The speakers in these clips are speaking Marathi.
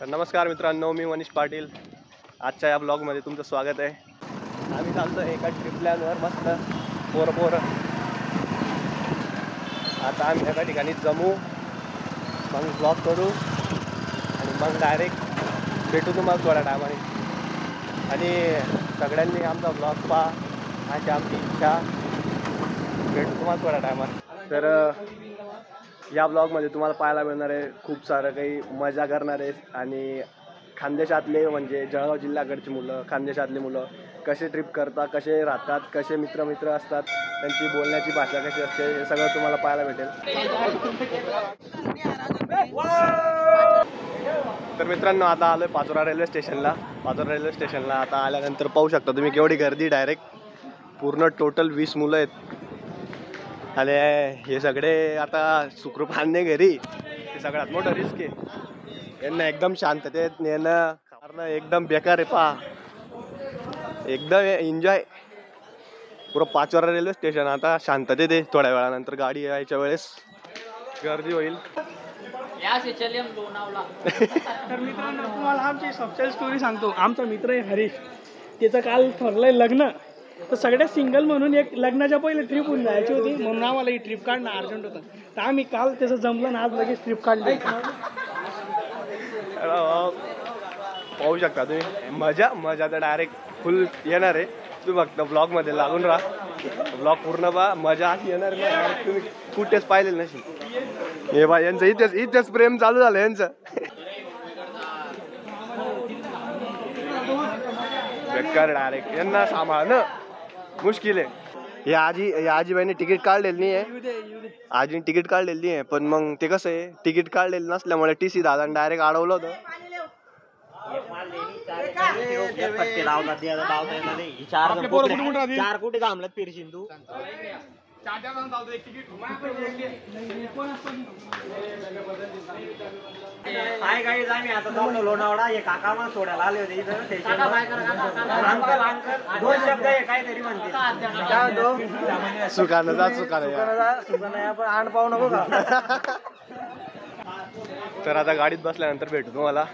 तर नमस्कार मित्रांनो, मी मनीष पाटील. आजच्या या ब्लॉगमध्ये तुमचं स्वागत आहे. आम्ही चालतो एका ट्रिप प्लॅनवर मस्त पोरं. आता आम्ही एका ठिकाणी जमू, मग ब्लॉग करू आणि मग डायरेक्ट भेटू तुम्हाला थोड्या टायमाने. आणि सगळ्यांनी आमचा ब्लॉग पहा अशी आमची इच्छा. भेटू तुम्हाला थोड्या टायमात. तर या ब्लॉगमध्ये तुम्हाला पाहायला मिळणार आहे खूप सारं काही मजा करणार आहे. आणि खानदेशातले म्हणजे जळगाव जिल्ह्याकडची मुलं, खानदेशातली मुलं कसे ट्रिप करतात, कसे राहतात, कसे मित्र असतात, त्यांची बोलण्याची भाषा कशी असते, हे सगळं तुम्हाला पाहायला भेटेल. तर मित्रांनो, आता आलोय पाचोरा रेल्वे स्टेशनला. आता आल्यानंतर पाहू शकता तुम्ही केवढी गर्दी. डायरेक्ट पूर्ण टोटल 20 मुलं आहेत. आणि हे सगळे आता सुखरूप आणणे घरी, हे सगळ्यात मोठं रिस्क आहे. यांना एकदम शांततेत नेणं कारण एकदम बेकार आहे. पहा, एकदम एन्जॉय पुरं पाचोरा रेल्वे स्टेशन. आता शांततेत आहे. थोड्या वेळानंतर गाडी यायच्या वेळेस गर्दी होईल. तर मित्रांनो, तुम्हाला आमची सबस्टाईल स्टोरी सांगतो. आमचा मित्र आहे हरीश, त्याचं काल ठरलंय लग्न. तर सगळ्यात सिंगल म्हणून एक लग्नाच्या पहिले ट्रिप होऊन जायची होती, म्हणून आम्हाला ही ट्रिप काढणं अर्जंट होतं. तर आम्ही काल त्याचं जमलं ना, आज लगेच ट्रिप काढली. पाहू शकता तुम्ही, मजा तर डायरेक्ट फुल येणार आहे. तुम्ही फक्त ब्लॉगमध्ये लागून राहा, ब्लॉग पूर्ण पहा. मजा अशी येणार नाही तुम्ही कुठेच पाहिलेलं नसेल. हे बा, यांचं इथेच प्रेम चालू झालं यांचं. बेकार डायरेक्ट यांना सांभाळणं मुश्किल आहे. या आजीबाईने तिकीट काढलेलं नाही आहे. आजीने तिकीट काढलेली आहे, पण मग ते कसं आहे, तिकीट काढलेलं नसल्यामुळे TC दादाने डायरेक्ट अडवलं होतं. चार कुठे थांबलात फिरशील तू. काय गाईज, आम्ही आता जाऊन लोणावळा. हे काका मला सोडायला आले होते इथं स्टेशन. अंकल दोन शब्द आहे काहीतरी म्हणते. काय म्हणतो? सुखानं पण आण पाहू नको का. तर आता गाडीत बसल्यानंतर भेटू तुम्हाला.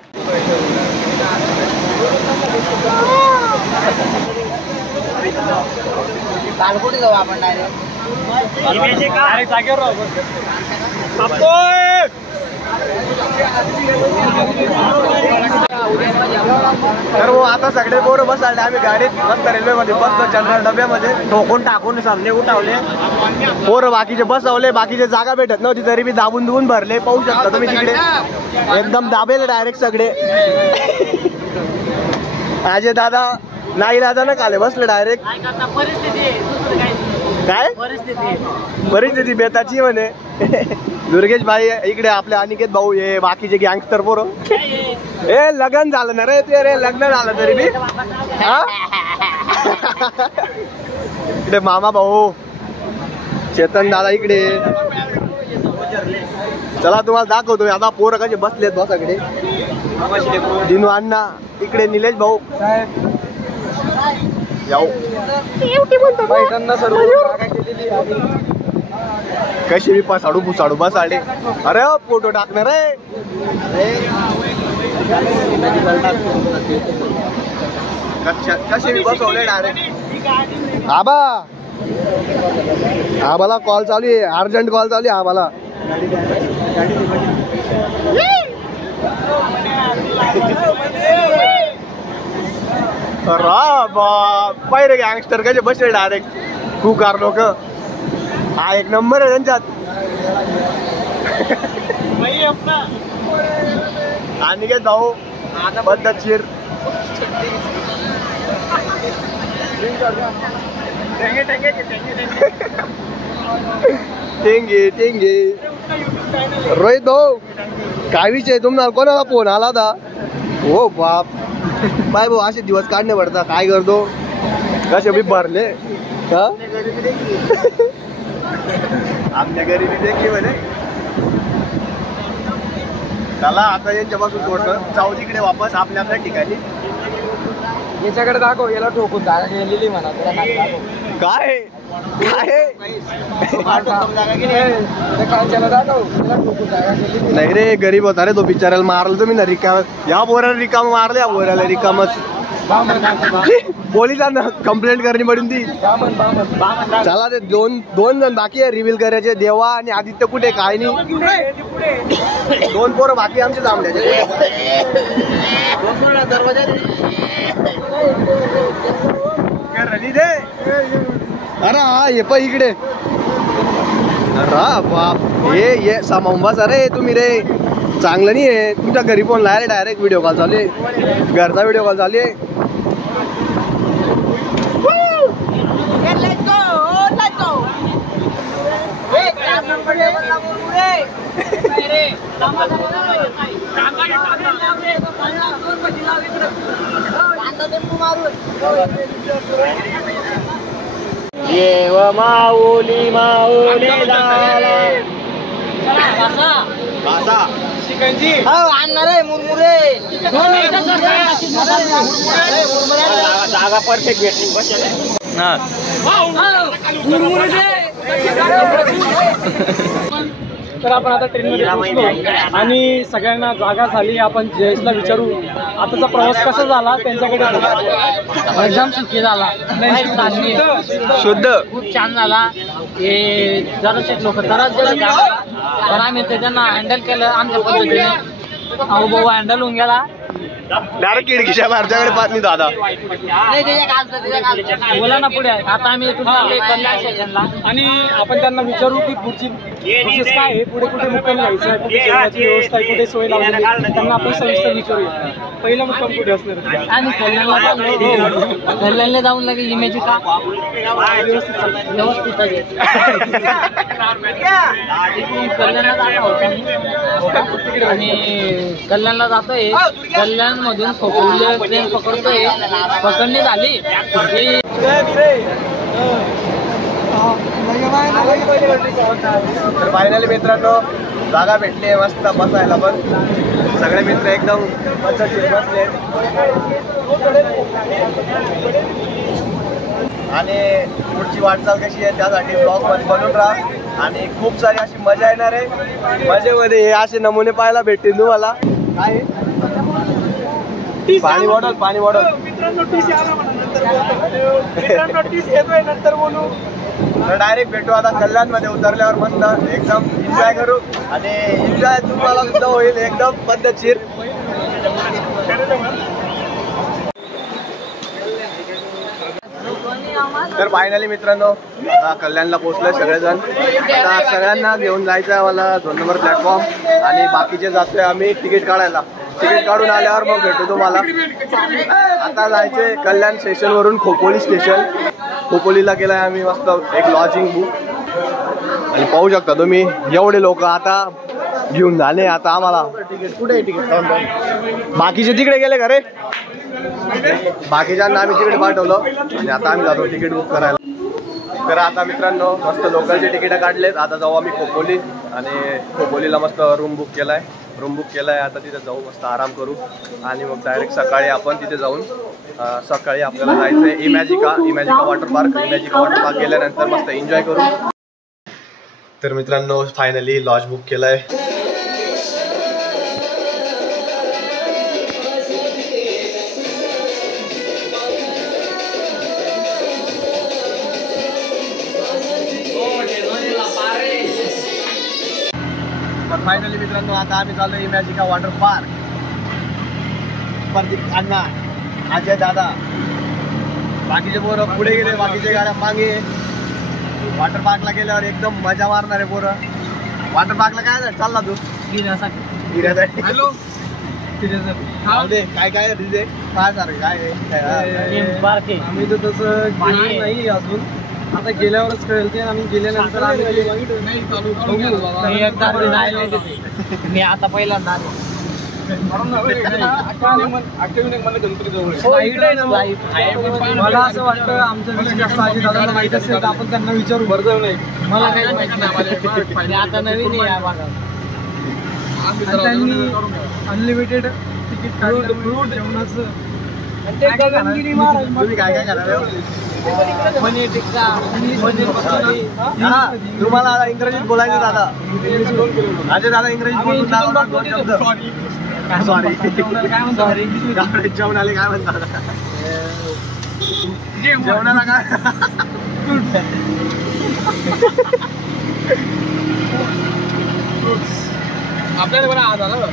कुठे जाऊ आपण डायरेक्ट जागेवर. तर आता सगळे पोरं बसाले. आम्ही गाडीत मस्त रेल्वेमध्ये बसलो, जनरल डब्यामध्ये ठोकून टाकून सामने उठावले. पोरं बाकीचे बसवले. बाकीचे जागा भेटत नव्हती तरी बी दाबून भरले. पाहू शकता तुम्ही तिकडे एकदम दाबेल डायरेक्ट सगळे. अजय दादा नाही दादा ना खाले बसले डायरेक्ट. काय परिस्थिती बेताची म्हणे. दुर्गेश भाई इकडे, आपले अनिकेत भाऊ, हे बाकीचे गँगस्टर पोरं. हे लग्न झालं ना रे, ते रे लग्न झालं तरी बी. इकडे मामा भाऊ, चेतन दादा इकडे. चला तुम्हाला दाखवतो आता पोरं कसे बसलेत बसाकडे. दिनू अण्णा इकडे, निलेश भाऊ जाऊ. कशी बी पुसाडू बसाडे. अरे फोटो टाकणार आहे. कशी बी बसवले डायरेक्ट. आबाला कॉल चालू आहे, अर्जंट कॉल चालू आहे आबाला. पाहिजे गँगस्टर कसे बसले डायरेक्ट. कुकार लोक, हा एक नंबर आहे त्यांच्यात. आणि काय भाऊ पद्धतशीर. टेंगे रोहित भाऊ, काय विषय तुम्हाला कोणाला फोन आला होता? हो बाप, बाय भाऊ असे दिवस काढणे पडतात. काय करतो, कसे बी भरले. आमच्या घरी देखील म्हणे. चला आता यांच्यापासून थोडं जाऊ तिकडे वापस आपल्या ठिकाणी. याच्याकडे दाखव, याला ठोकून जागा गेलेली म्हणा काय नाही रे, गरीब होता रे तो, बिचारायला मारलं तुम्ही ना रिकाम. या बोराला रिकाम मारले, या बोराला रिकामच. पोलिसांना कंप्लेंट करणी पडून ती. चला ते दोन जण बाकी आहे रिव्हील करायचे, देवा आणि आदित्य कुठे काय नाही. 2 पोरं बाकी आमचे जांभल्याचे. अरे हा ये पण इकडे. अरे बाप, ये सामांबास. अरे तुम्ही रे चांगलं नाही आहे. तुमच्या घरी फोन लायला डायरेक्ट व्हिडिओ कॉल चालू आहे, घरचा व्हिडिओ कॉल चालू आहे. देव माऊली माऊली झाला. शिकंजी आणणार आहे मुरमुरे. जागा परफेक्ट भेटली. तर आपण आता ट्रेनमध्ये पोहोचलो आणि सगळ्यांना जागा झाली. आपण जयेशला विचारू आताचा प्रवास कसा झाला त्यांच्याकडे. एकदम सुखी झाला, शुद्ध खूप छान झाला. हे जराशे लोक तर आम्ही ते त्यांना हँडल केलं आमच्या पद्धतीने. अहो भाऊ हँडल होऊन गेला. डायरेक्ट खिडकीच्या बाहेरच्याकडे पाहत नाही दादा. बोला ना पुढे. आता आम्ही इथून चाललोय कल्याण स्टेशनला आणि आपण त्यांना विचारू की पुढची प्रोसेस काय आहे, पुढे कुठे मुक्काम घ्यायचं आहे, कुठे जेवणाची व्यवस्था आहे, कुठे सोय लावलेली आहे, त्यांना आपण सविस्तर विचारूया. पहिला मुक्काम कुठे असणार आहे? आणि कल्याणला जाऊन लगे इमेज का व्यवस्थित कल्याणला जाणार होतो आणि कल्याणला जातोय. कल्याण मधून खोपोलीला ट्रेन पकडतोय. पकडणी झाली. तर फायनली मित्रांनो जागा भेटली मस्त बसायला. पण सगळे मित्र एकदम पद्धतशीर बसले आणि पुढची वाटचाल कशी आहे त्यासाठी ब्लॉग मध्ये बनून राहा. आणि खूप सारी अशी मजा येणार आहे. मजेमध्ये हे असे नमुने पाहायला भेटतील तुम्हाला. काय पाणी बॉटल मित्रांनो टीस आला म्हणा, नंतर बोलतो. मित्रांनो टीस येतोय, नंतर बोलू. तर डायरेक्ट भेटू आता कल्याण मध्ये उतरल्यावर. मस्त एकदम एन्जॉय करू आणि एन्जॉय तुम्हाला सुद्धा होईल एकदम पद्धतशीर. तर फायनली मित्रांनो आता कल्याणला पोहोचलोय सगळेजण. आता सगळ्यांना घेऊन जायचं आहे मला 2 नंबर प्लॅटफॉर्म आणि बाकीचे जातोय आम्ही तिकीट काढायला. तिकीट काढून आल्यावर मग भेटू तुम्हाला. आता जायचे कल्याण स्टेशन वरून खोपोली स्टेशन. खोपोलीला गेलाय आम्ही मस्त एक लॉजिंग बुक आणि पाहू शकता तुम्ही एवढे लोक आता घेऊन झाले. आता आम्हाला तिकीट कुठे आहे? तिकीट बाकीचे तिकडे गेले का रे? बाकीच्यांना आम्ही तिकीट पाठवलं आणि आता आम्ही जातो तिकीट बुक करायला. तर आता मित्रांनो मस्त लोकलचे तिकीट काढलेत. आता जाऊ आम्ही खोपोली आणि खोपोलीला मस्त रूम बुक केलाय. आता तिथे जाऊ मस्त आराम करू आणि मग डायरेक्ट सकाळी आपण तिथे जाऊन सकाळी आपल्याला जायचं आहे इमॅजिका वॉटर पार्क गेल्यानंतर मस्त एन्जॉय करू. तर मित्रांनो फायनली लॉज बुक केलाय. फायनली मित्रांनो आता आम्ही चाललो इमॅजिका वॉटर पार्क. प्रदीप अण्णा, अजय दादा, बाकीचे पोरं पुढे गेले, बाकीचे गाड्या मागे. वॉटर पार्कला गेल्यावर एकदम मजा मारणार आहे पोरं. वॉटर पार्कला काय चालला तू? फिरायसाठी. हॅलो काय काय तिथे काय सारखं काय आम्ही तर तसं नाही अजून. आता गेल्यावरच कळेल ते. आम्ही गेल्यानंतर मी आता पहिल्यांदा मला असं वाटतं आमचं विषय जास्त दादांना माहित असेल तर आपण त्यांना विचारू. बरं नाही मला काही माहिती नाही. आता नवीन आहे या भागात. त्यांनी अनलिमिटेड तिकीट काढलं जेवणाचं. तुम्ही काय काय करणार आहे? पनीर टिक्का पनीर मसाला हा, तुम्हाला आता इंग्रजीत बोलायचं दादा. अजय दादा इंग्रजीत बोलून दाखवा दोन शब्द. सॉरी काय म्हणतो जेवणाला काय म्हणतात? जेवणाला काय? आपल्याला बरं आज आलं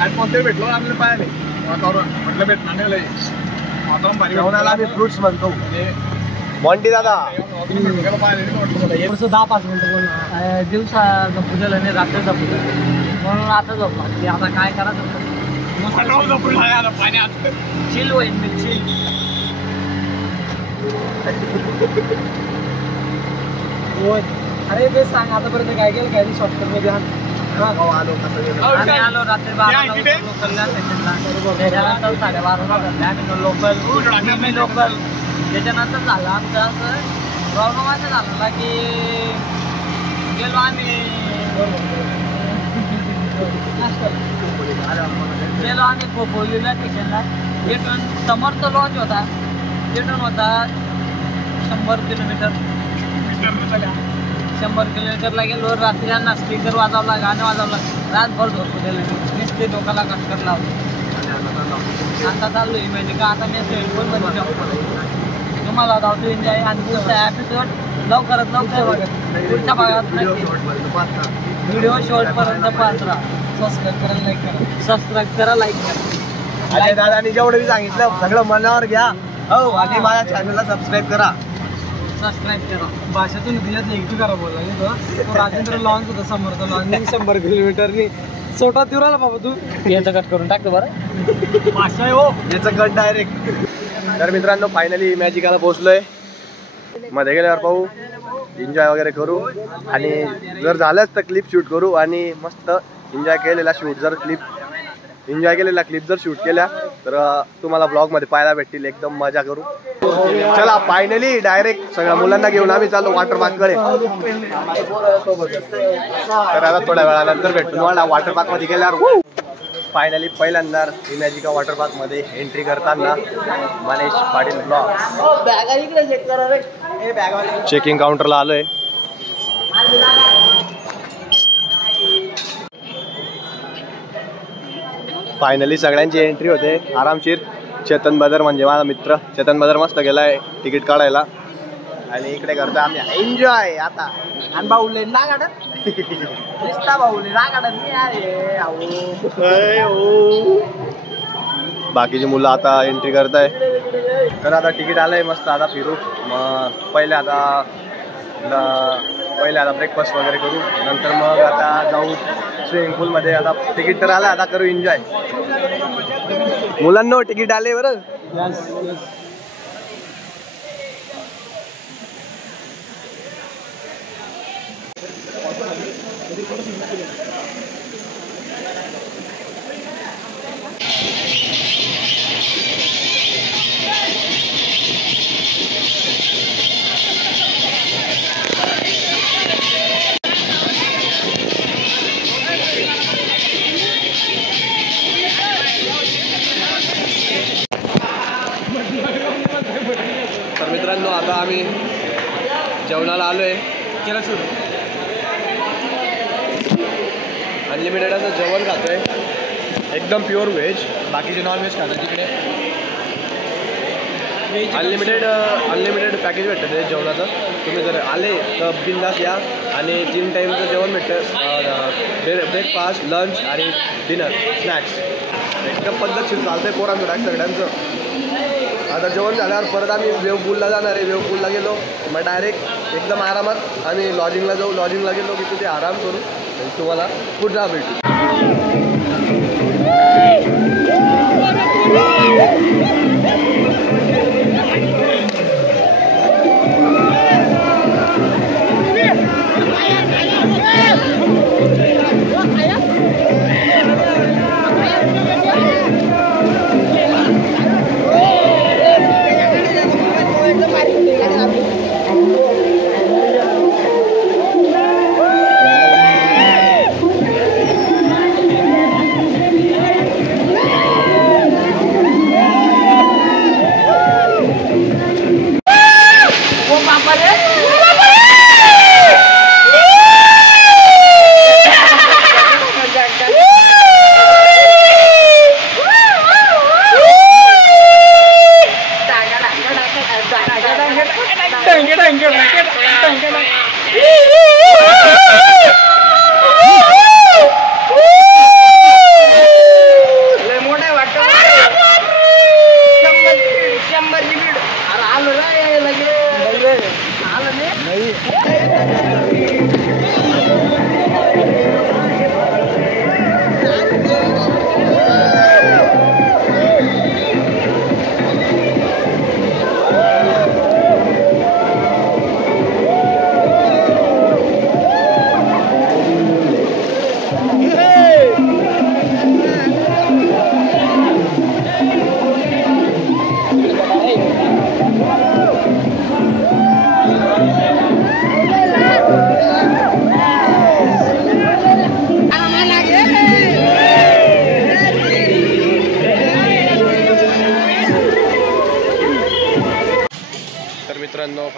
आणि कोणते भेटलो आपल्याला पाहिजे वातावरण म्हटलं भेटणार नाही वातावरण पाहिजे जेवणाला आम्ही फ्रुट्स म्हणतो. बॉन्टी दादा 10-5 मिनिटं दिवसा झोपू दिलं नाही रात्री झोपू दिलं म्हणून आता झोपला की आता काय करायचं चिल होईल मी चिल. अरे ते सांग आतापर्यंत काय केलं काय शॉर्टकट मध्ये आम्ही आलो रात्री 12 लोकलला त्याच्यानंतर 12:30 लोकल लोकल त्याच्यानंतर झालं आमचं असं प्रॉब्लेम असं झाला की गेलो आम्ही खोपोलीला स्टेशनला. रिटर्न समोरचा लॉन्च होता. रिटर्न होता 100 किलोमीटर. 100 किलोमीटरला गेलो. रात्र्यांना स्पीकर वाजवला गाणं वाजवलं रातभर झोपू दिलं नुसते डोक्याला कटकट लावलं. आता चाललो इमेजिका. आता मी हेडफोनमध्ये तुम्हाला धावतो एन्जॉय आणि पुढचा एपिसोड लवकरात लवकर बघत पुढच्या भागात व्हिडिओ शेवटपर्यंत पाहत राहा. सबस्क्राईब करा लाईक करा. अजय दादानी जेवढं मी सांगितलं सगळं मनावर घ्या. हो आणि माझ्या चॅनलला सबस्क्राईब करा. सबस्क्राईब करा. भाषेतून दिल्यात एकटू करा बोलला तो राजेंद्र लॉन्च होता समोरचा लॉन्च 100 किलोमीटरनी सोटा तिवराला बाबा तू याचं कट करून टाकतो बरं भाषा आहे हो याचं कट डायरेक्ट. तर मित्रांनो फायनली मॅजिकाला पोहोचलोय. मध्ये गेल्यावर पाहू एन्जॉय वगैरे करू आणि जर झालंच तर क्लिप शूट करू आणि मस्त एन्जॉय केलेला क्लिप जर शूट केल्या तर तुम्हाला ब्लॉगमध्ये पाहायला भेटतील. एकदम मजा करू. चला फायनली डायरेक्ट सगळ्या मुलांना घेऊन आम्ही चाललो वॉटर पार्ककडे. तर आता थोड्या वेळानंतर भेटतो तुम्हाला वॉटर पार्कमध्ये गेल्यावर. फायनली पहिल्यांदा इमॅजिका वॉटर पार्कमध्ये एंट्री करताना मनीष पाटील ब्लॉग चेकिंग काउंटरला आलोय. फायनली सगळ्यांची एंट्री होते आरामशीर. चेतन बदर म्हणजे माझा मित्र चेतन बदर मस्त गेलाय तिकीट काढायला आणि इकडे करतोय आम्ही एन्जॉय. आता आणि बाहुले ना गाडत दिसता बाहुले ना गाडत मी आहे बाकीची मुलं आता एंट्री करताय. तर आता तिकीट आलंय मस्त. आता फिरू. मग पहिले आता ब्रेकफास्ट वगैरे करू. नंतर मग आता जाऊ स्विमिंग पूलमध्ये. आता तिकीट तर आलं आता करू एन्जॉय. मुलांना तिकीट आले बरं. तर मित्रांनो आता आम्ही जेवणाला आलोय. केला सुरू अनलिमिटेड असं जेवण खातोय. एकदम प्युअर व्हेज. बाकीचे नॉनव्हेज खातात तिकडे. अनलिमिटेड पॅकेज भेटतं ते जेवणाचं. तुम्ही जर आले तर बिंदास या आणि 3 टाईमचं जेवण भेटतं. ब्रेकफास्ट लंच आणि डिनर स्नॅक्स. एकदम पद्धतशीर चालतंय पोरांचं डाक सगळ्यांचं. आता जेवण झाल्यावर परत आम्ही वेव पूलला जाणार आहे. वेव पूलला गेलो मग डायरेक्ट एकदम आरामात आम्ही लॉजिंगला जाऊ. लॉजिंगला गेलो की तिथे आराम करू. तुम्हाला पुढचा भेटू.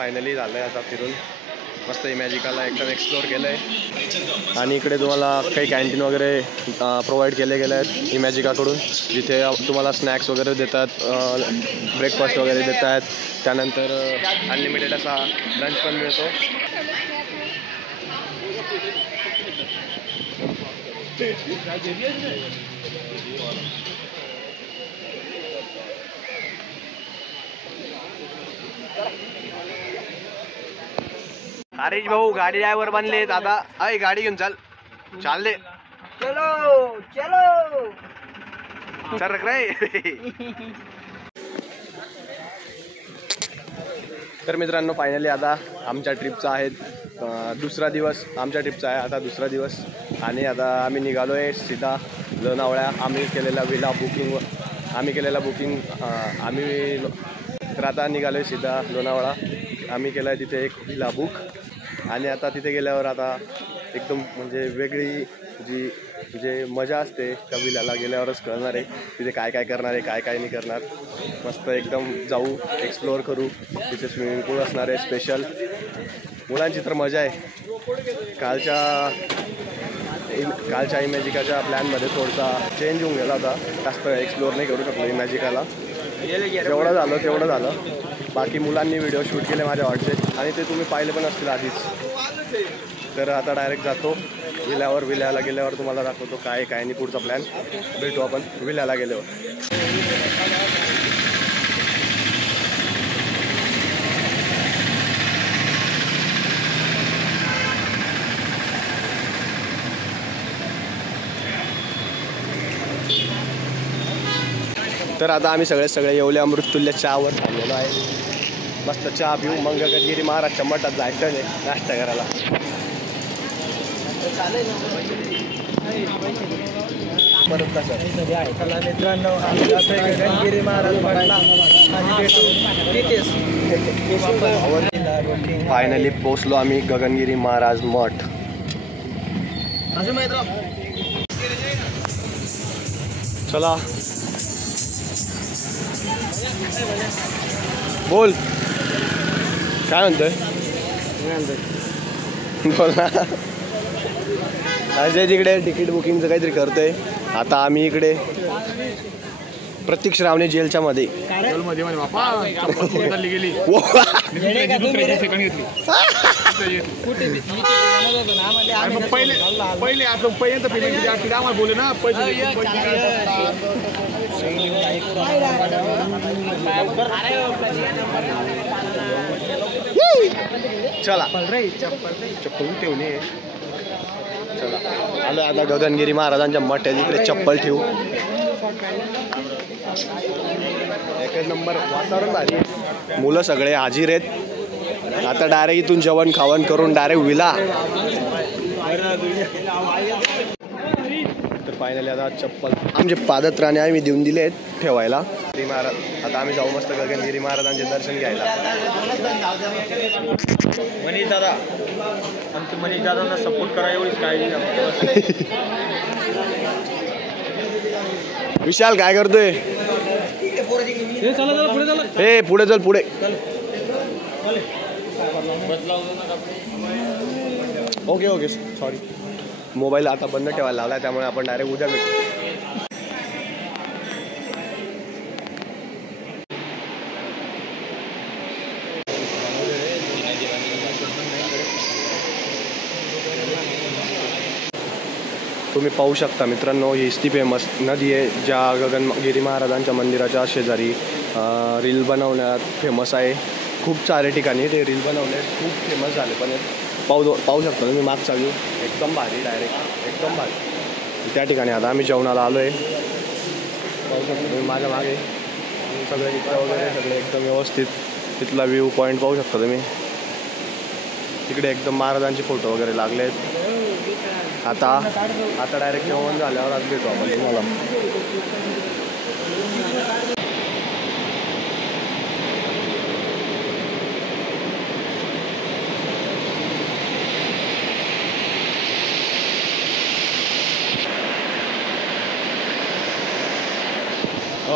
फायनली झालं आहे आता फिरून. मस्त इमॅजिकाला एकदम एक्सप्लोअर केलं आहे. आणि इकडे तुम्हाला काही कॅन्टीन वगैरे प्रोव्हाइड केले गेले आहेत इमॅजिकाकडून, जिथे तुम्हाला स्नॅक्स वगैरे देतात, ब्रेकफास्ट वगैरे देत आहेत. त्यानंतर अनलिमिटेड असा लंच पण मिळतो. हरीश भाऊ गाडी ड्रायव्हर बनलेत आता. अय गाडी घेऊन चाल दे. चलो चलो सरक रे. तर मित्रांनो फायनली आता आमच्या ट्रिपचा आहे दुसरा दिवस. आमच्या ट्रिपचा आहे आता दुसरा दिवस आणि आता आम्ही निघालो आहे सीधा लोणावळा. आम्ही केलेला बुकिंग तर आता निघालो आहे सीधा लोणावळा. आम्ही केला आहे तिथे एक विला बुक आणि आता तिथे गेल्यावर आता एकदम म्हणजे वेगळी जी मजा असते त्या विल्याला गेल्यावरच कळणार आहे. तिथे काय काय करणार आहे, काय काय नाही करणार. मस्त एकदम जाऊ, एक्सप्लोअर करू. तिथे स्विमिंग पूल असणार आहे स्पेशल. मुलांची तर मजा आहे. कालच्या इमॅजिकाच्या प्लॅनमध्ये थोडासा चेंज होऊन गेला होता. जास्त एक्सप्लोअर नाही करू शकलो इमॅजिकाला. जेवढं झालं तेवढं झालं. बाकी मुलांनी व्हिडिओ शूट केले माझ्या वाटचे आणि ते तुम्ही पाहिले पण असतील आधीच. तर आता डायरेक्ट जातो विल्याला गेल्यावर तुम्हाला दाखवतो काय काय नाही पुढचा प्लॅन. भेटू आपण विल्याला गेल्यावर. तर आता आम्ही सगळे येवले अमृततुल्य चहावर थांबलेलो आहे. मस्त चहा पिऊ, मग गगनगिरी महाराजच्या मठात जायचं आहे नाश्ता करायला. परत कसं मित्रांनो गगनगिरी महाराज फायनली पोचलो आम्ही गगनगिरी महाराज मठ. चला बोल काय म्हणतोय. बोल ना. अजय तिकडे तिकीट बुकिंगचं काहीतरी करतोय. आता आम्ही इकडे प्रतीक श्रावणे जेलच्या मध्ये. चला चप्पल ठेवली. चला आलो आता गगनगिरी महाराजांच्या मठात. इकडे चप्पल ठेवू. एकच नंबर वातावरण भारी. मुलं सगळे हाजीर आहेत. आता डायरेक्ट इथून जेवण खावण करून डायरेक्ट विला. तर फायनली आता चप्पल आमचे पादत्राणे आम्ही देऊन दिले आहेत ठेवायला. महाराज आता आम्ही जाऊ मस्त गगनगिरी महाराजांचे दर्शन घ्यायला. मनीष दादा आमचं मनीष दादांना सपोर्ट करा एवढीच काळजी. विशाल काय करतोय. हे पुढे चल पुढे. Okay sorry. मोबाईल आता बंद ठेवायला लावला त्यामुळे आपण डायरेक्ट उद्या भेटू. तुम्ही पाहू शकता मित्रांनो, ही ती फेमस नदी आहे ज्या गगनगिरी महाराजांच्या मंदिराच्या शेजारी रील बनवण्यात फेमस आहे. खूप सारे ठिकाणी ते रील बनवले खूप फेमस झाले. पण पाहू शकता तुम्ही मागचा व्ह्यू एकदम भारी, डायरेक्ट एकदम भारी. त्या ठिकाणी आता आम्ही जेवणाला आलो आहे. पाहू शकता तुम्ही माझ्या मागे सगळे मित्र वगैरे सगळे एकदम व्यवस्थित. तिथला व्ह्यू पॉईंट पाहू शकता तुम्ही. तिकडे एकदम महाराजांचे फोटो वगैरे लागले आहेत. आता डायरेक्ट जेवण झाल्यावर आज भेटू आपण तुम्हाला.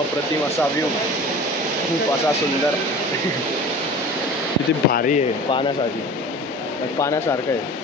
अप्रतिम असा व्ह्यू, खूप असा सुंदर. किती भारी आहे पाण्यासाठी, पाण्यासारखं आहे.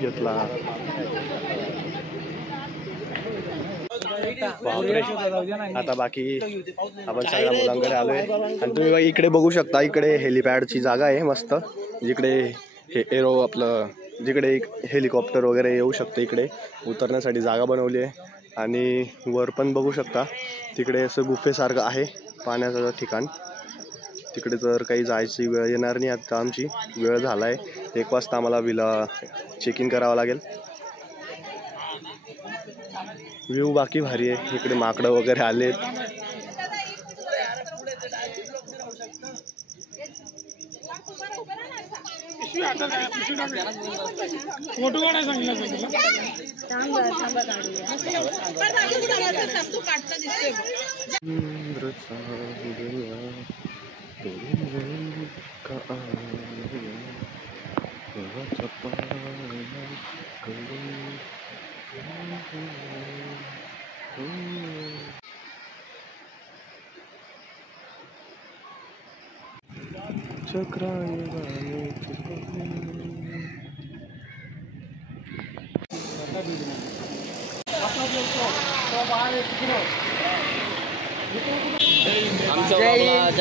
घेतला. बापरे. आता बाकी आपण सगळ्या मुलांकडे आलोय आणि तुम्ही इकडे बघू शकता, इकडे हेलिपॅडची जागा आहे मस्त, जिकडे हे एरो आपलं जिकडे हेलिकॉप्टर वगैरे येऊ शकतं. इकडे उतरण्यासाठी जागा बनवली आहे आणि वर पण बघू शकता तिकडे असं गुफेसारखं आहे पाण्याचं ठिकाण. तिकडे जर काही जायची वेळ येणार नाही, आता आमची वेळ झाला आहे. 1 वाजता आम्हाला चेक इन करावं लागेल. व्ह्यू बाकी भारी आहे, इकडे माकडं वगैरे आलेत. फोटो काढायला सांगितलं.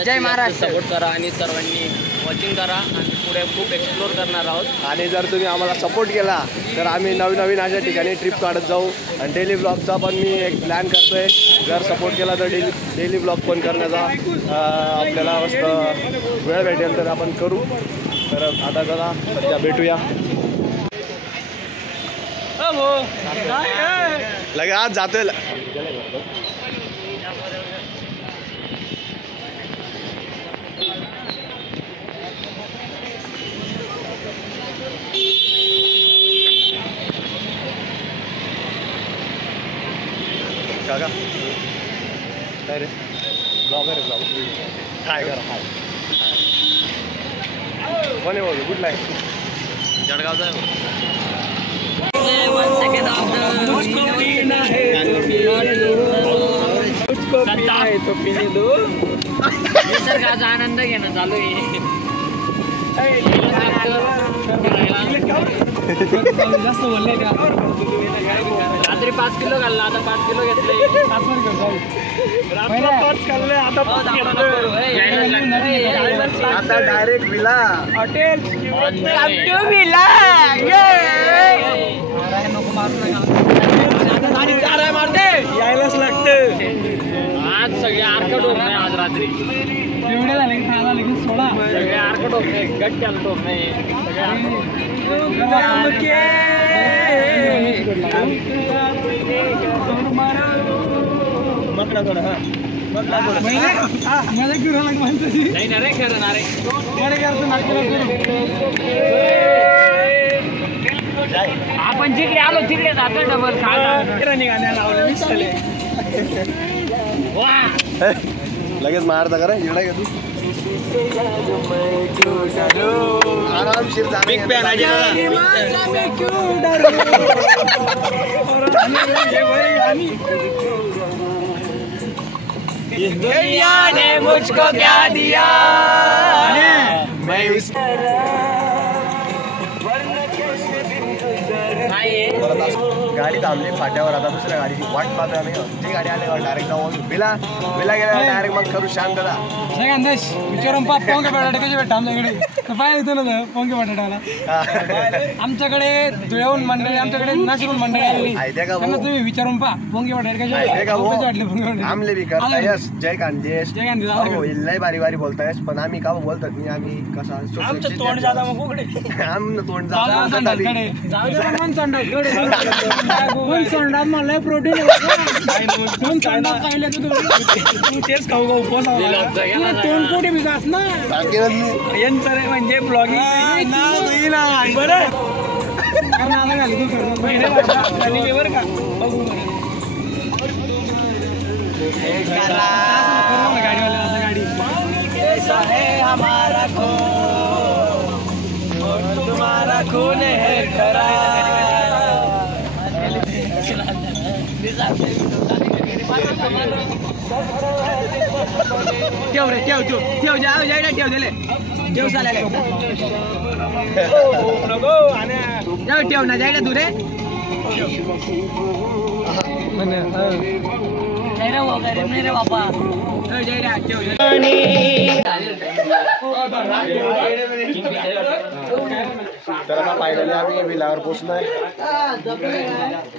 जय महाराष्ट्र. सपोर्ट करा आणि सर्वांनी वॉचिंग करा आणि पुढे खूप एक्सप्लोर करणार आहोत. आणि जर तुम्ही आम्हाला सपोर्ट केला तर आम्ही नवीन अशा ठिकाणी ट्रिप काढत जाऊ. आणि डेली ब्लॉगचा पण मी एक प्लॅन करतोय. जर सपोर्ट केला तर डेली ब्लॉग पण करण्याचा आपल्याला मस्त वेळ भेटेल तर आपण करू. तर आता चला सध्या भेटूया. लगे आज जातोय. काका काय रे ब्लॉगर आहे ब्लॉग काय करा हाय कोण आहे बोल कुठला आहे जळगावचा आहे निसर्गाचा आनंद घेणं चालू आहे. जास्त बोलले का रात्री 5 किलो घालला, आता 5 किलो घेतले. 5 खाल्ले, आता 5 आता डायरेक्ट विला हॉटेल यायलाच लागतं. आज सगळे आरकट होत नाही. आज रात्री एवढे झाले की खायला लगेच सोडा. सगळे आरकट होत नाही, गट चालत होत नाही. मकला थोडा हा माझ्या गुराला माणसाची नाही ना रे, खरं ना रे. बरे करतो आपण जिकडे आलो तिकडे जातो डबल खायला. गाण्या लावलं दिसतले. लगेच मारता करा इकडे घे तू आरामशीर दुनिया ने मुझको क्या दिया मैं गाडी थांबली फाट्यावर. आता दुसऱ्या गाडीची वाट पाहतोय आम्ही. ती गाडी आल्यावर डायरेक्ट जाऊ विला गेल्यावर डायरेक्ट मग करू शांतता. विचारून पोंगे बटाटे कसे भेटतात आमच्याकडे पाहिजे होतं ना. पोंगे बटाट्याला आमच्याकडे धुळ्याहून मंडळी, आमच्याकडे नाशिकहून मंडळी आलेली. त्यांना तुम्ही विचारून पहा पोंगे बटाटे कसे वाटले. पोंगे बटाटे आमले बी करतायस. जय कांदेश जय गांधी. लय बारी बारी बोलतायस पण आम्ही का बोलतात नाही. आम्ही कसा आमचं तोंड जादा मग उघडे. आमनं तोंड जादा मला प्रोटीन तू तेच खाऊ का उपवास तोंड कुठे विकास ना यांचं रे म्हणजे ब्लॉगिंग बरं बरं का बघू गाडीवाला असं गाडी हमारा तुम्हारा खून है ठेव रे ठेव ठेव ठेव दिले ठेव चालेल ठेव ना जायला तू रे रे बापा तर आता फायनली आम्ही विलावर पोहोचलोय.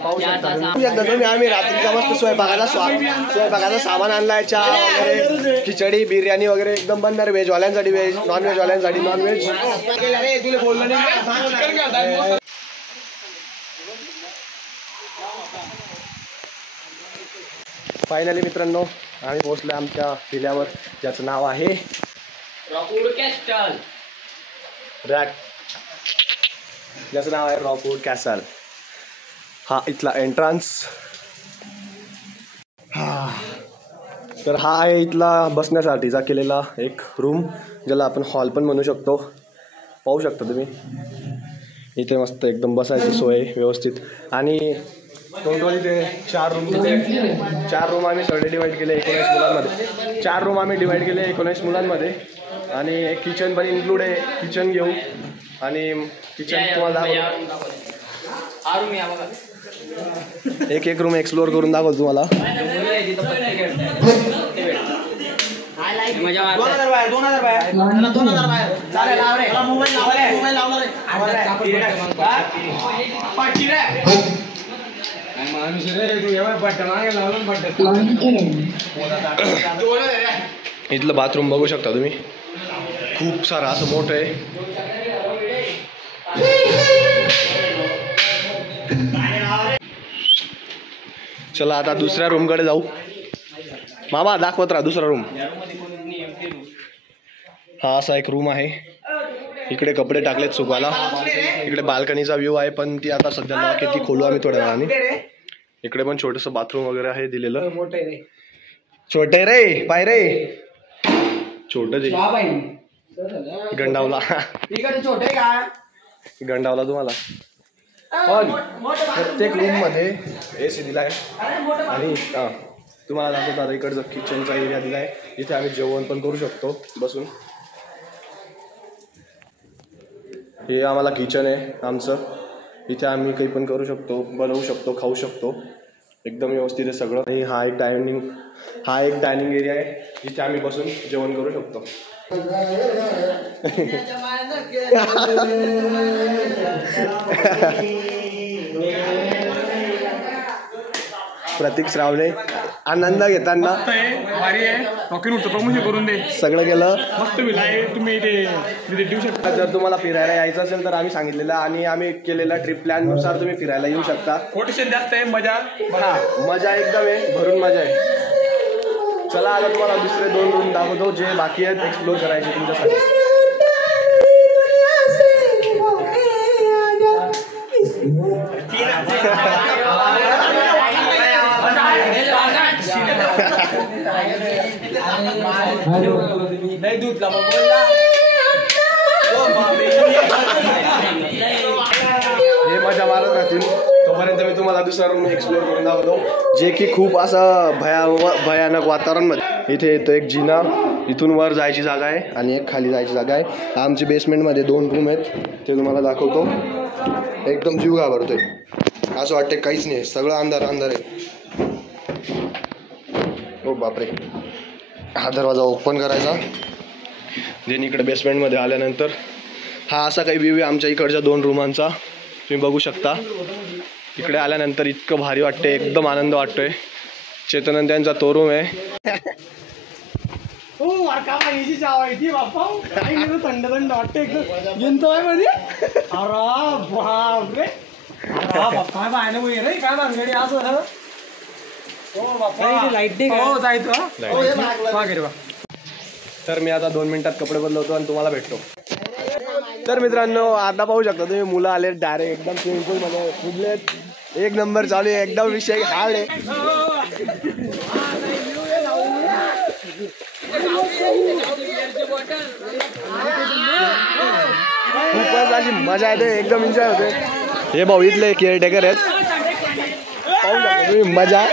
पाहू शकता तुम्ही आम्ही रात्रीचा मस्त स्वयंपाकाचा सामान आणलाय. चहा वगैरे, खिचडी, बिर्याणी वगैरे एकदम बनणार. व्हेजवाल्यांसाठी व्हेज, नॉन व्हेजवाल्यांसाठी नॉन व्हेज. फायनली मित्रांनो आम्ही पोहोचलो आमच्या किल्ल्यावर, ज्याचं नाव आहे ज्याचं नाव आहे रॉकवूड कॅसल. हा इथला एंट्रन्स. तर हा आहे इथला बसण्यासाठीचा केलेला एक रूम, ज्याला आपण हॉल पण म्हणू शकतो. पाहू शकता तुम्ही इथे मस्त एकदम बसायची सोय व्यवस्थित. आणि टोटल इथे 4 रूम आम्ही सगळे डिवाईड केले 19 मुलांमध्ये. 4 रूम आम्ही डिवाईड केले 19 मुलांमध्ये. आणि एक किचन पण इन्क्लूड आहे. किचन घेऊ आणि किचन तुम्हाला एक रूम एक्सप्लोअर करून दाखवतो तुम्हाला. इथलं बाथरूम बघू शकता तुम्ही, खूप सारं असं मोठं आहे. चला आता दुसऱ्या रूम कडे जाऊ. मामा दाखवत राहा दुसरा रूम. हा असा एक रूम आहे. इकडे कपडे टाकलेत सुकवायला. इकडे बाल्कनीचा व्ह्यू आहे, पण ती आता सध्या लॉक आहे, ती खोलू आम्ही थोड्या वेळाने. इकडे पण छोटंसं बाथरूम वगैरे आहे दिलेलं. छोटे रे पाय रे छोटं जे गंडावला गंडावला तुम्हाला. पण प्रत्येक रूम मध्ये AC दिलाय. आणि तुम्हाला दाखवतो आता इकडचा किचनचा एरिया दिलाय. इथे आम्ही जेवण पण करू शकतो बसून. हे आम्हाला किचन आहे आमचं. इथे आम्ही काही पण करू शकतो, बनवू शकतो, खाऊ शकतो. एकदम व्यवस्थित आहे सगळं. आणि हा एक डायनिंग एरिया आहे. इथे आम्ही बसून जेवण करू शकतो. प्रतीक श्रावणे आनंद घेताना करून दे. सगळं केलं मस्त तुम्ही इथे देऊ शकता. जर तुम्हाला फिरायला यायचं असेल तर आम्ही सांगितलेलं आणि आम्ही केलेल्या ट्रिप प्लॅन नुसार तुम्ही फिरायला येऊ शकता. कोटेशन जास्त आहे, मजा एकदम आहे, भरून मजा आहे. चला आता तुम्हाला दुसरे 2 रूम दाखवतो जे बाकी आहेत एक्सप्लोर करायचे तुमच्यासाठी. हे मजा मारत राहतील तोपर्यंत मी तुम्हाला दुसरा रूम एक्सप्लोर करून दाखवतो, जे की खूप असं भयानक वातावरणमध्ये. इथे येतो एक जिना, इथून वर जायची जागा आहे आणि एक खाली जायची जागा आहे. आमची बेसमेंटमध्ये 2 रूम आहेत, ते तुम्हाला दाखवतो. एकदम जीव घाबरतोय, असं वाटतं काहीच नाही, सगळं अंधार आहे. ओ बापरे. हा दरवाजा ओपन करायचा. देन इकडे बेसमेंटमध्ये आल्यानंतर हा असा काही व्ह्यू आहे आमच्या इकडच्या 2 रूमांचा, तुम्ही बघू शकता. इकडे आल्यानंतर इतकं भारी वाटते, एकदम आनंद वाटतोय. चेतन त्यांचा तो रूम आहे. थंड वाटते एकदम. मध्ये अरे बापरे. तर मी आता 2 मिनिटात कपडे बदलवतो आणि तुम्हाला भेटतो. तर मित्रांनो आता पाहू शकता तुम्ही मुलं आले डायरेक्ट एकदम स्विमिंग पूल मध्ये कुदलेत. एक नंबर चालू आहे एकदम विषय हार्ड आहे. खूपच अशी मजा येते एकदम एन्जॉय होते. हे भाऊ इथले केअरटेकर आहेत पाहू शकता तुम्ही मजा.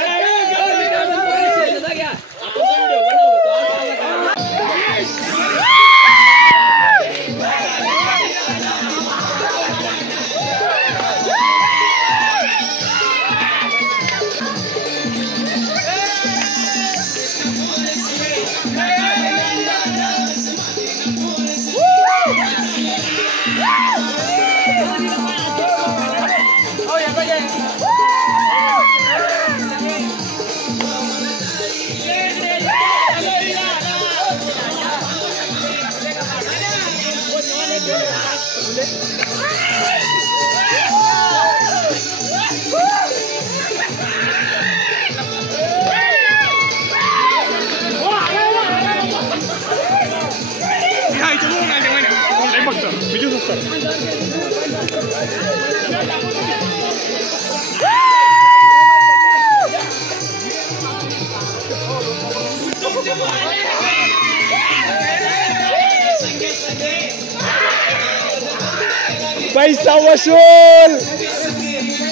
पैसा वसूल,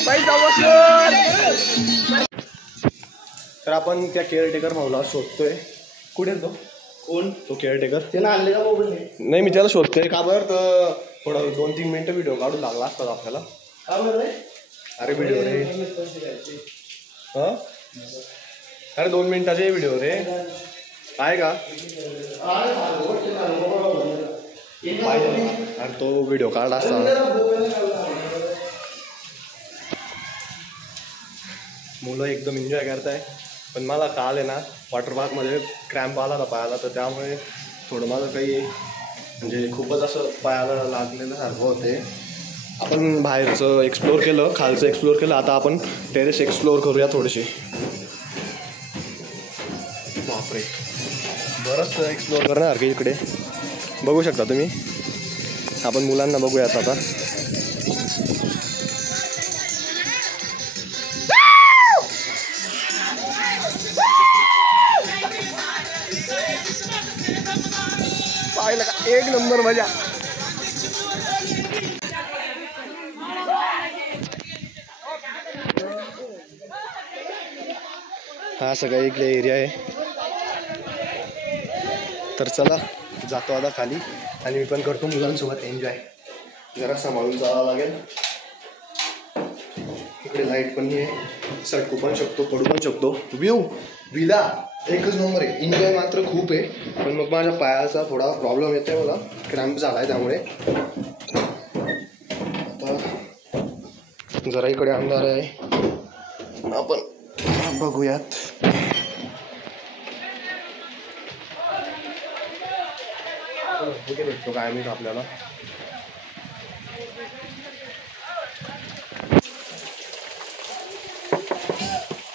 पैसा वसूल. तर आपण त्या केअरटेकर भाऊला शोधतोय. कुठे तो कोण तो केअरटेकर त्याला आणले का मोबाईल नाही मी त्याला शोधतोय का बरं तर थोडं 2-3 मिनिटं व्हिडिओ काढू लागला असतात आपल्याला. अरे व्हिडिओ रे हा अरे 2 मिनिटाचे व्हिडिओ रे आहे का अरे तो व्हिडिओ काढला असता. मुलं एकदम एन्जॉय करताय पण मला काल आहे ना वॉटर पार्कमध्ये क्रॅम्प आला ना पायाला तर त्यामुळे थोडं माझं काही म्हणजे खूपच असं पायाला लागलेलं सारखं होते. आपण बाहेरचं एक्सप्लोअर केलं खालचं एक्सप्लोअर केलं आता आपण टेरेस एक्सप्लोअर करूया थोडेसे. बापरे बरंच एक्सप्लोअर करणार की इकडे बघू शकता तुम्ही. आपण मुलांना बघूयात आता. पाहिलं का एक नंबर मजा. हा सगळा इकडे एरिया आहे. तर चला जातो आता खाली आणि मी पण करतो मुलांसोबत एन्जॉय. जरा सांभाळून जावं लागेल. इकडे लाईट पण आहे सटकू पण शकतो पडू पण शकतो. विला एकच नंबर आहे. एन्जॉय मात्र खूप आहे पण मग माझ्या पायाचा थोडा प्रॉब्लेम येतो आहे. मला क्रॅम्प झाला आहे त्यामुळे. आता जरा इकडे अंधार आहे आपण बघूयात. कुठे भेटतो काय मी आपल्याला.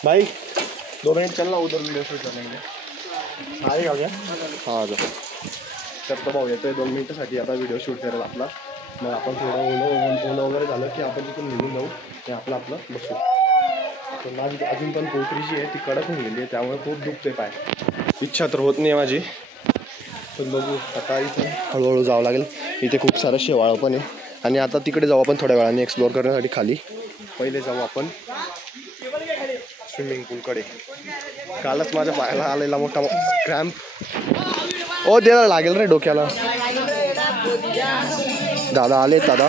भाई 2 मिनट चलना उधर शूट चलेंगे आहे का क्या हां जा. तर तो भाऊ येतोय 2 मिनिटासाठी आता व्हिडिओ शूट करेल आपला. मग आपण थोडं ऊन वगैरे झालं की आपण तिथून निघून जाऊ ते आपलं बसू. तर माझी अजून पण पोटरीची आहे ती कडक होऊन गेली आहे त्यामुळे खूप दुखते पाय. इच्छा तर होत नाही माझी पण बघू आता. इथे हळूहळू जावं लागेल. इथे खूप सारं शेवाळं पण आहे आणि आता तिकडे जाऊ आपण थोड्या वेळाने एक्सप्लोअर करण्यासाठी खाली. पहिले जाऊ आपण स्विमिंग पूलकडे. कालच माझ्या पायाला आलेला मोठा क्रॅम्प ओ द्यायला लागेल रे डोक्याला. दादा आले दादा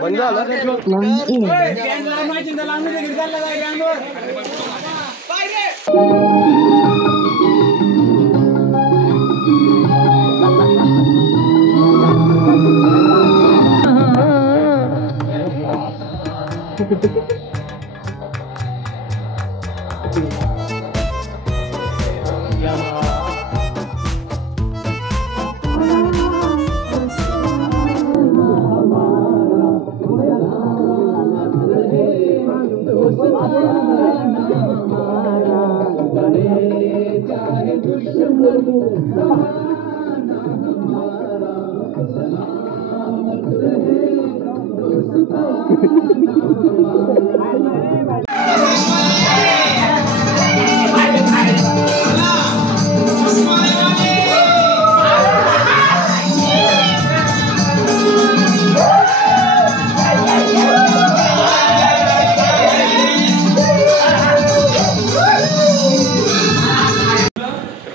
बंद झालं.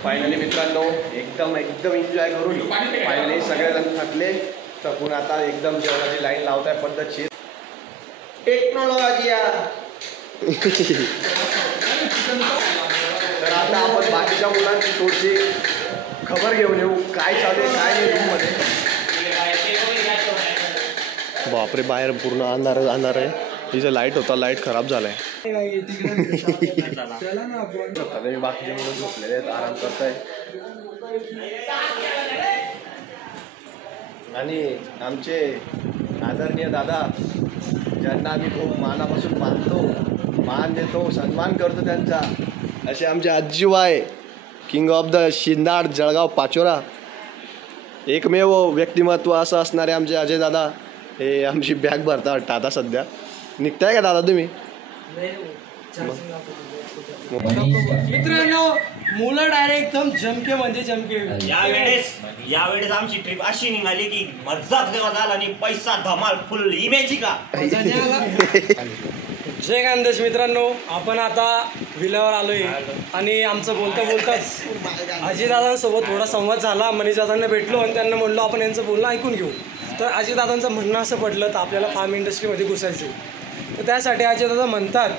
फायनली मित्रांनो एकदम एन्जॉय करून फायनली सगळेजण थकले थकून आता एकदम जेवणाची लाईन लावताय पद्धतशीर टेक्नॉलॉजी. तर आता आपण बाकीच्या मुलांची थोडीशी खबर घेऊन येऊ काय चालू आहे काय नाही रूममध्ये. बापरे बाहेर पूर्ण अंधार आहे. तिचा लाईट होता लाईट खराब झालाय. बाकीचे मुलं झोपलेले आहेत आराम करताय आणि आमचे आदरणीय दादा ज्यांना आम्ही खूप मानापासून मानतो मान देतो सन्मान करतो त्यांचा असे आमचे आजीबाई king of the Shindad Jalgaon Pachora एकमेव व्यक्तिमत्व असं असणारे आमचे अजय दादा हे आमची बॅग भरता वाटतं आता सध्या. निघताय का दादा तुम्ही? मित्रांनो मुलं डायरेक्ट एकदम जमके म्हणजे जमके. यावेळेस आमची ट्रिप अशी निघाली की मजाक झाला आणि पैसा धमाल फुल इमेजिक का. जय खानदेश मित्रांनो आपण आता विल्यावर आलोय आणि आमचं बोलताच अजितदादांसोबत थोडा संवाद झाला. मनीषदादांना भेटलो आणि त्यांना म्हणलो आपण यांचं बोलणं ऐकून घेऊ. तर अजितदादांचं म्हणणं असं पडलं तर आपल्याला फार्म इंडस्ट्रीमध्ये घुसायचं तर त्यासाठी अजितदादा म्हणतात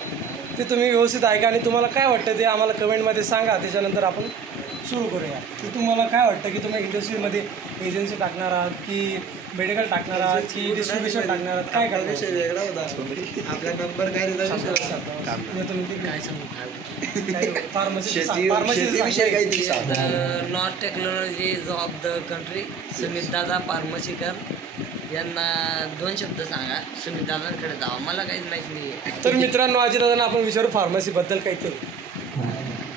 ते तुम्ही व्यवस्थित ऐका आणि तुम्हाला काय वाटतं ते आम्हाला कमेंटमध्ये सांगा. त्याच्यानंतर आपण सुरू करूया की तुम्हाला काय वाटतं की तुम्ही इंडस्ट्रीमध्ये एजन्सी टाकणार आहात की मेडिकल टाकणार आहात की डिस्ट्रीब्युशन टाकणार आहात काय करणार? विषय वेगळा होता आपला नंबर काय pharmacy not technology is of the country. Sumit दादा फार्मसीकर यांना 2 शब्द सांगा. सुमित दादांकडे जावा मला काहीच माहिती नाही. तर मित्रांनो अजितदादांना आपण विचारू फार्मसीबद्दल काहीतरी.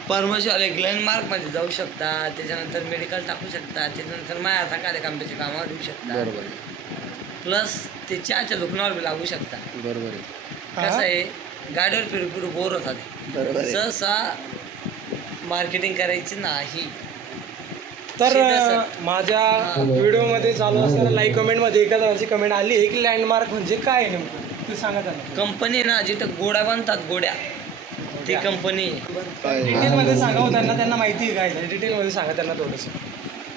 फार्मसीवाले ग्लेनमार्कमध्ये जाऊ शकता त्याच्यानंतर मेडिकल टाकू शकता त्याच्यानंतर माझ्या कार्यक्रमाच्या कामावर येऊ शकता. बरोबर प्लस ते चहाच्या दुकानावर बी लागू शकता. बरोबर कसं आहे गाडीवर फिरू बोर होतात सहसा मार्केटिंग करायची नाही. तर माझ्या व्हिडिओमध्ये चालू असताना लाईक कमेंटमध्ये एका जणांची कमेंट आली एक लँडमार्क म्हणजे काय आहे नेमकं ते सांगा त्यांना. कंपनी ना जिथं गोड्या बनतात गोड्या ती कंपनी. डिटेलमध्ये सांगा हो त्यांना माहिती आहे काय डिटेलमध्ये सांगा त्यांना थोडंसं.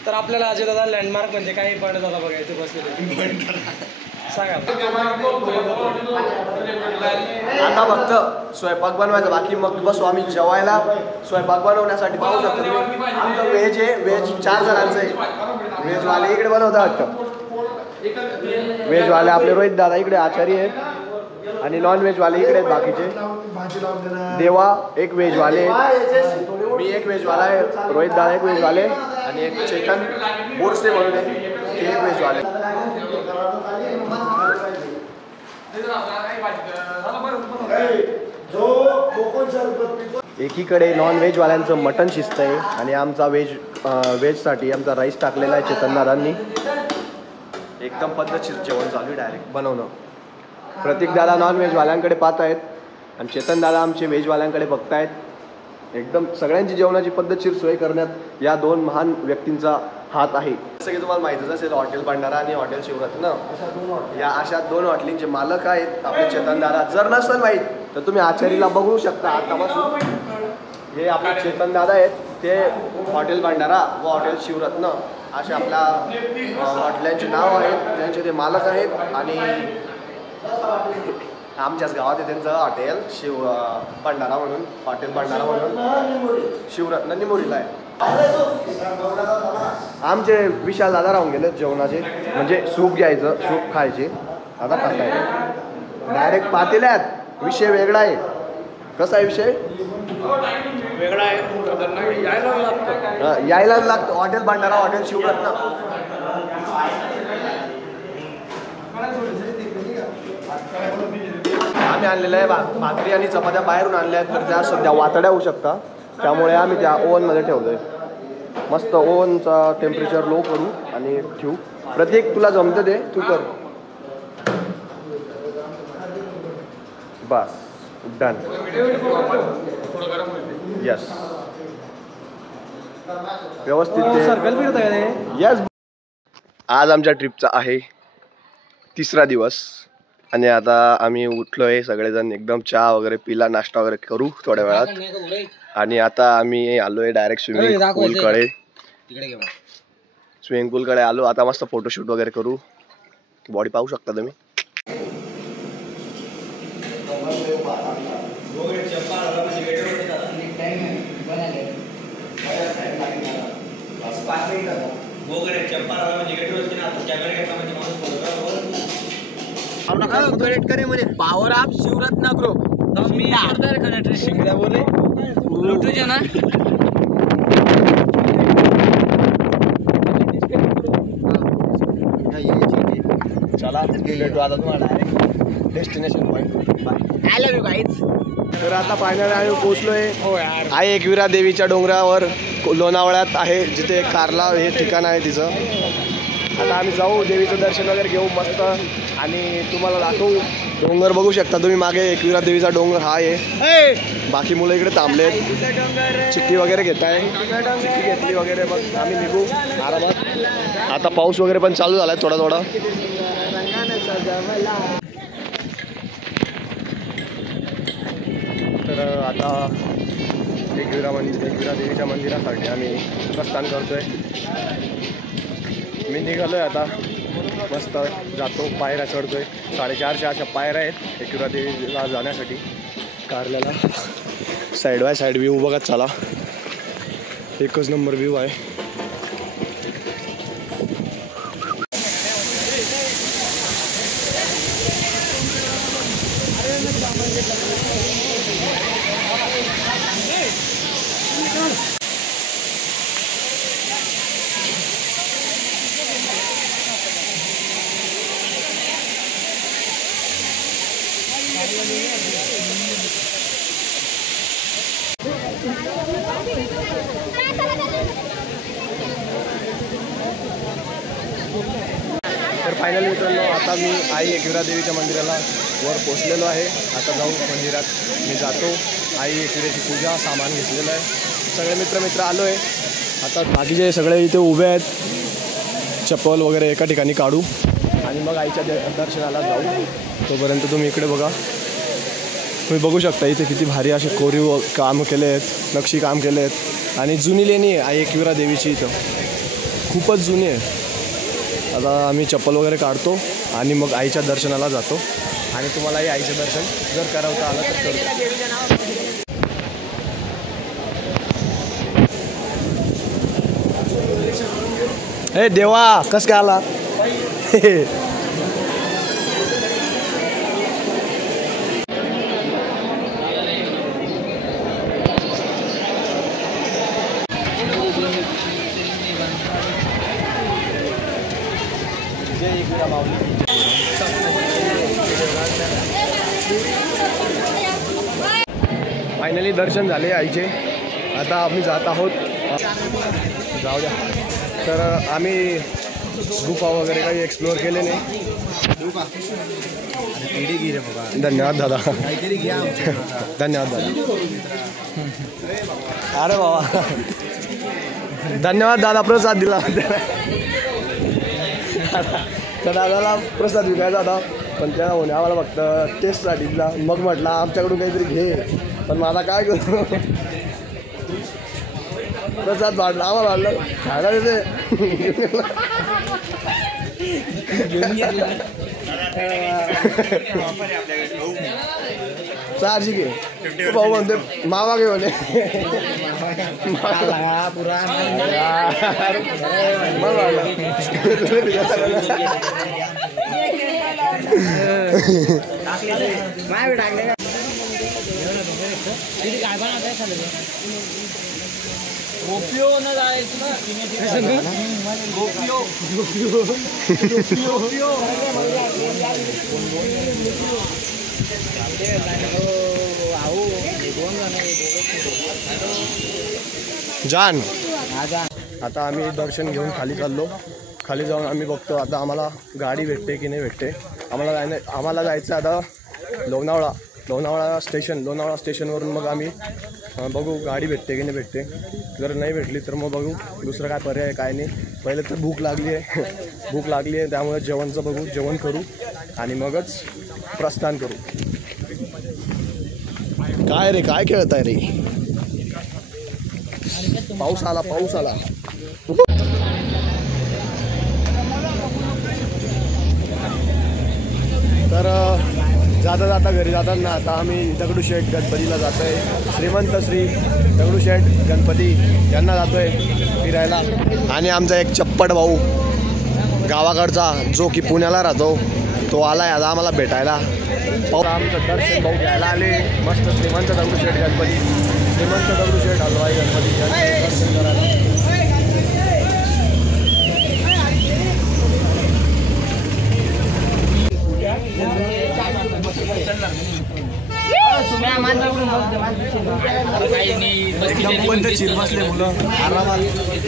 तर आपल्याला अजय दादा लँडमार्क म्हणजे काय पण दादा बघा इथे बसलेले सांगा. आता फक्त स्वयंपाक बनवायचा बाकी मग बसू आम्ही जेवायला. स्वयंपाक बनवण्यासाठी पाहू शकतो तुम्ही आमचं व्हेज आहे. व्हेज 4 जणांचं आहे. व्हेजवाले इकडे बनवतात वाटतं. व्हेजवाले आपले रोहित दादा इकडे आचारी आहेत आणि नॉन व्हेजवाले इकडे आहेत बाकीचे. देवा एक व्हेजवाले मी एक व्हेजवाला आहे. रोहित दादा एक व्हेजवाले आणि एक चेतन बोरसे म्हणून आहे ते एक व्हेजवाले. एकीकडे नॉन व्हेजवाल्यांचं मटण शिस्त आहे आणि आमचा व्हेजसाठी आमचा राईस टाकलेला आहे चेतनदादांनी. एकदम पद्धतशीर जेवण चालू आहे डायरेक्ट बनवणं. प्रतीकदादा नॉन व्हेजवाल्यांकडे पाहत आहेत आणि चेतनदादा आमचे व्हेजवाल्यांकडे बघतायत. एकदम सगळ्यांची जेवणाची पद्धतशीर सोय करण्यात या 2 महान व्यक्तींचा हात आहे. जसं की तुम्हाला माहितीच असेल हॉटेल भंडारा आणि हॉटेल शिवरत्न या अशा 2 हॉटेलींचे मालक आहेत आपले चेतनदादा. जर नसेल माहीत तर तुम्ही आचारीला बघू शकता आतापासून. हे आपले चेतनदादा आहेत ते हॉटेल भंडारा व हॉटेल शिवरत्न असे आपल्या हॉटेलांचे नाव आहेत त्यांचे ते मालक आहेत. आणि आमच्याच गावात आहे त्यांचं हॉटेल भंडारा म्हणून हॉटेल भंडारा म्हणून शिवरत्न निमोरीला आहे. आमचे विशाल दादा राहून गेले जेवणाचे म्हणजे सूप घ्यायचं सूप खायचे आता खाताय डायरेक्ट पातेल्यात. विषय वेगळा आहे. कसा आहे विषय वेगळा आहे यायलाच लागतं. Hotel Bhandara hotel Shivratna. आम्ही आणलेलं आहे भाकरी आणि चपात्या बाहेरून आणल्या आहेत, तर त्या सध्या वातड्या होऊ शकता, त्यामुळे आम्ही त्या ओव्हनमध्ये ठेवलोय. मस्त ओव्हनचा टेम्परेचर लो करू आणि ठेवू. प्रत्येक तुला जमतं ते तू कर. बस डन. यस व्यवस्थित. यस. आज आमच्या ट्रिपचा आहे 3रा दिवस आणि आता आम्ही उठलोय सगळेजण, एकदम चहा वगैरे पिला, नाश्ता वगैरे करू थोड्या वेळात. आणि आता आम्ही आलोय डायरेक्ट स्विमिंग पूलकडे. स्विमिंग पूलकडे आलो आता. मस्त फोटोशूट वगैरे करू. बॉडी पाहू शकता तुम्ही. पावर आप शिवरत्न ग्रुप मी शिंगड्या बोले लुटूचे ना. चला भेटू आता तुम्हाला direct destination point. I love you guys. तर आता फायनली आम्ही पोहोचलोय आई एकविरा देवीच्या डोंगरावर, लोणावळ्यात आहे, जिथे कार्ला हे ठिकाण आहे तिचं. आता आम्ही जाऊ, देवीचं दर्शन वगैरे घेऊ मस्त आणि तुम्हाला दाखवू. डोंगर बघू शकता तुम्ही मागे, एकविरा देवीचा डोंगर हा आहे. बाकी मुलं इकडे थांबलेत, चिक्की वगैरे घेत आहे. चिक्की घेतली वगैरे मग आम्ही निघू आरामात. आता पाऊस वगैरे पण चालू झालाय थोडा थोडा. तर आता एकविरा देवीच्या मंदिरासाठी आम्ही प्रस्थान करतोय. मी निघालोय आता, मस्त जातो, पायऱ्या चढतोय. 450 अशा पायऱ्या आहेत एकविरा देवीला जाण्यासाठी. कारल्याला साईड बाय साईड व्ह्यू बघत चला, एकच नंबर व्ह्यू आहे. तर फायनली मित्रांनो आता मी आई एकविरा देवीच्या मंदिराला वर पोचलेलो आहे. आता जाऊ मंदिरात. मी जातो, आई एकविराची पूजा सामान घेतलेलं आहे. सगळे मित्र आलो आहे. आता बाकीचे सगळे इथे उभे आहेत. चप्पल वगैरे एका ठिकाणी काढू आणि मग आईच्या दर्शनाला जाऊ. तोपर्यंत तुम्ही इकडे बघा, तुम्ही बघू शकता इथे किती भारी असे कोरीव काम केले आहेत, नक्षी काम केले आहेत. आणि जुनी लेणी आहे आई एकविरा देवीची, इथं खूपच जुनी आहे. आता आम्ही चप्पल वगैरे काढतो आणि मग आईच्या दर्शनाला जातो आणि तुम्हालाही आईचं दर्शन जर करवता आलं तर करतो. हे देवा कस काय आला. फायनली दर्शन झाले आईचे. आता आम्ही जात आहोत. जाऊ द्या. तर आम्ही गुफा वगैरे काही एक्सप्लोअर केले नाही. धन्यवाद दादा. धन्यवाद दादा. अरे बाबा धन्यवाद दादा, प्रसाद दिला. तर दादाला प्रसाद विकायचा होता पण त्या होणे आम्हाला फक्त टेस्टसाठी दिला. मग म्हटलं आमच्याकडून काहीतरी घे, पण मला काय करू, प्रसाद वाढला आम्हाला वाढलं खायला देते. चारशे घे भाऊ म्हणते मावा घे म्हणे. गोपियो न जायचं गोपियो. जान आता आम्ही दर्शन घेऊन खाली चाललो. खाली जाऊन आम्ही बघतो आता आम्हाला गाडी भेटते की नाही भेटते. आम्हाला जायचं आता लोणावळा स्टेशनवरून मग आम्ही बघू गाडी भेटते की नाही भेटते. जर नाही भेटली तर मग बघू दुसरं काय पर्याय काय नाही. पहिले तर भूक लागली आहे त्यामुळे जेवणचं बघू, जेवण करू आणि मगच प्रस्थान करू. काय रे काय खेळत आहे रे. पाऊस आला. तर जाता घरी जाताना आता आम्ही दगडूशेठ गणपतीला जातो आहे. श्रीमंत श्री दगडूशेठ गणपती यांना जातो आहे फिरायला. आणि आमचा एक चप्पट भाऊ गावाकडचा जो की पुण्याला राहतो तो आला आहे आता आम्हाला भेटायला. पाहू आमचं दर्शन भाऊ घ्यायला आले. मस्त श्रीमंत दगडूशेठ हलवाई गणपती यांचं दर्शन करायला. एकदम पद्धतशीर बसले मुलं आरामात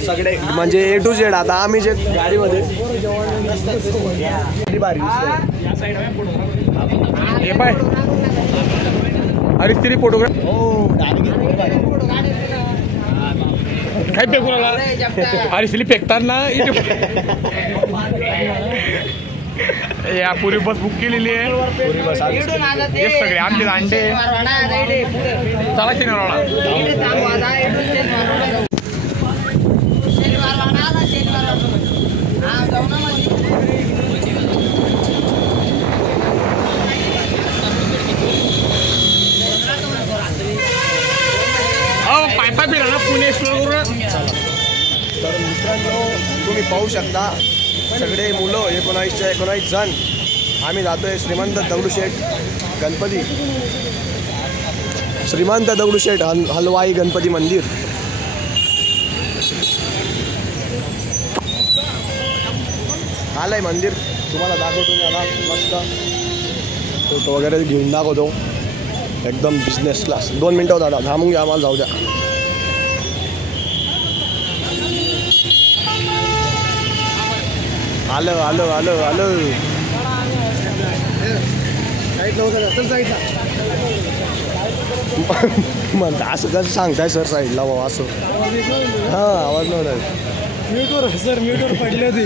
सगळे म्हणजे ए टू झेड. आता आम्ही जे गाडीमध्ये भारी अरे स्त्री फोटोग्राफ काय फेकून अरे स्लीप फेकताना या पुरी बस बुक केलेली आहे. पुरी बस सगळे आमचे दांडे चला शनिवारवाडा. पायपा फिरा ना पुणे एक्सप्लोर करू. तर मित्रांनो तुम्ही पाहू शकता सगळे मुलं 19 जण आम्ही जातोय श्रीमंत दगडूशेठ हलवाई गणपती मंदिर. आलंय मंदिर तुम्हाला दाखवतो मी. आता मस्त फोटो वगैरे घेऊन दाखवतो एकदम बिझनेस क्लास. 2 मिनटं दादा थांबून घ्या आम्हाला जाऊ द्या. आलं म्हणता असं कसं सांगताय सर साईडला बाबा असं. हां आवाज नव्हता. म्यूटवर पडले होते.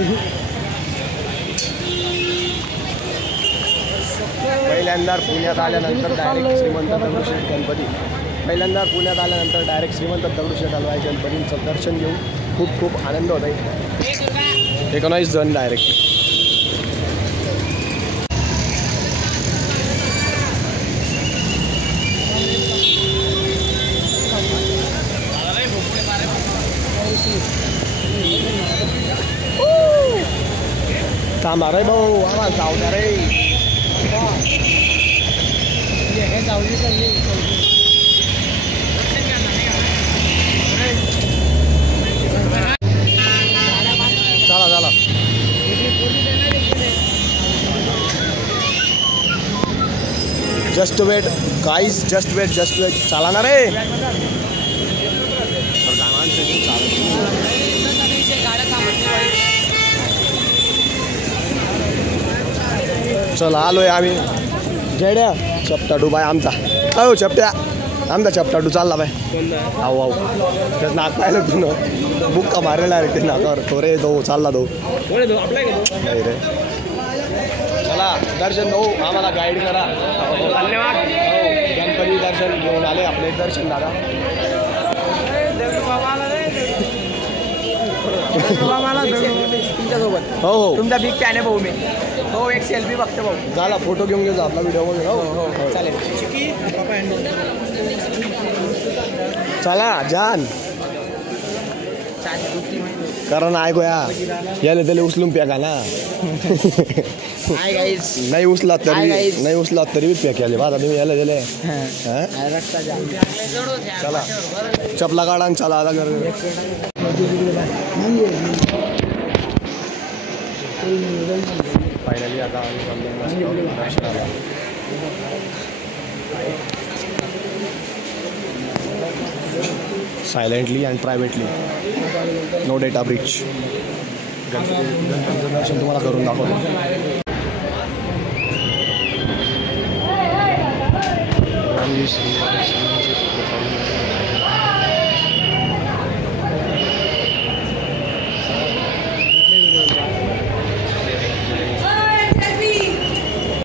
पहिल्यांदा पुण्यात आल्यानंतर डायरेक्ट श्रीमंत दगडूशेठ हलवाई गणपतींचं दर्शन घेऊन खूप आनंद होत आहे. 19 जण डायरेक्ट. थांबा रे भाऊ आम्हाला जाऊ द्या रे. चला just wait guys just wait चला ना रे. चला आलोय आम्ही. जेड्या चपटाटू बाय आमचा. हो चपट्या आमचा चपटाटू चालला बाय. आहो त्यात नाक पाहिलं तुनं बुक्का मारलेला रे ते नाकावर. तो रे तो चालला तो नाही रे. चला दर्शन भाऊ आम्हाला गाईड करा. धन्यवाद. हो गणपती दर्शन घेऊन आले आपले दर्शन दादा. तुमच्यासोबत हो तुमचा बिग फॅन आहे भाऊ मी. हो एक सेल्फी बघतो भाऊ. झाला फोटो घेऊन घ्यायचा आपला व्हिडिओमध्ये. हो चालेल. चला जान कारण ऐकूया याला त्याला उचलून प्या का ना. नाही उचलात तरी बी पॅक केले बा तुम्ही याला दिले. चला चपला काढा आणि चला आता घर. फायनली आता दर्शनाला silently and privately, no data breach. गणपतीचं दर्शन तुम्हाला करून दाखवतो.